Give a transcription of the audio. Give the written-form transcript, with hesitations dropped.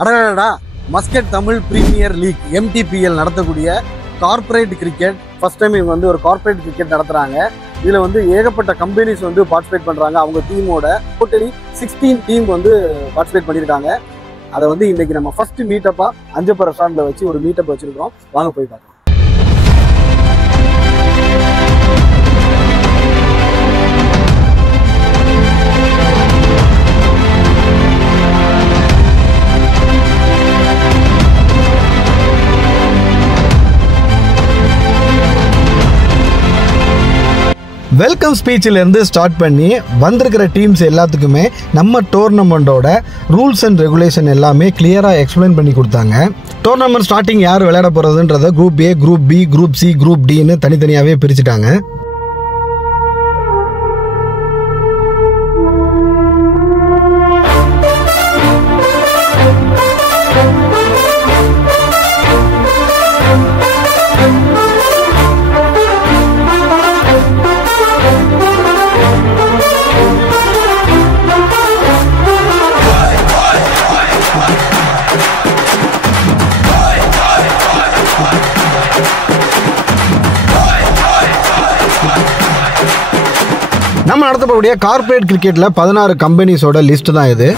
அடடா Muscat Tamil premier league MTPL நடத்தக்கூடிய corporate cricket first time இவங்க வந்து ஒரு கார்ப்பரேட் கிரிக்கெட் நடத்துறாங்க. இதுல வந்து ஏகப்பட்ட கம்பெனிஸ் வந்து பார்ட்டிசிபேட் பண்றாங்க. அவங்க டீமோட டோட்டலி 16 டீம் வந்து பார்ட்டிசிபேட் பண்ணியிருக்காங்க. அதை வந்து இன்னைக்கு நம்ம ஃபர்ஸ்ட் மீட்டப்பா அஞ்சப்பர் ரெஸ்டாரண்ட்ல வச்சு ஒரு மீட்டப் வச்சிருக்கோம். வாங்க போய் பார்க்கலாம். வெல்கம் ஸ்பீச்சிலேருந்து ஸ்டார்ட் பண்ணி வந்திருக்கிற டீம்ஸ் எல்லாத்துக்குமே நம்ம டோர்னமெண்ட்டோட ரூல்ஸ் அண்ட் ரெகுலேஷன் எல்லாமே கிளியராக எக்ஸ்பிளைன் பண்ணி கொடுத்தாங்க. டோர்னமெண்ட் ஸ்டார்டிங் யார் விளையாட போகிறதுன்றத group A, group B, group C, group Dன்னு தனித்தனியாகவே பிரிச்சுட்டாங்க. நம்ம நடத்தக்கூடிய கார்ப்பரேட் கிரிக்கெட்டில் 16 கம்பெனிஸோட லிஸ்ட் தான் இது.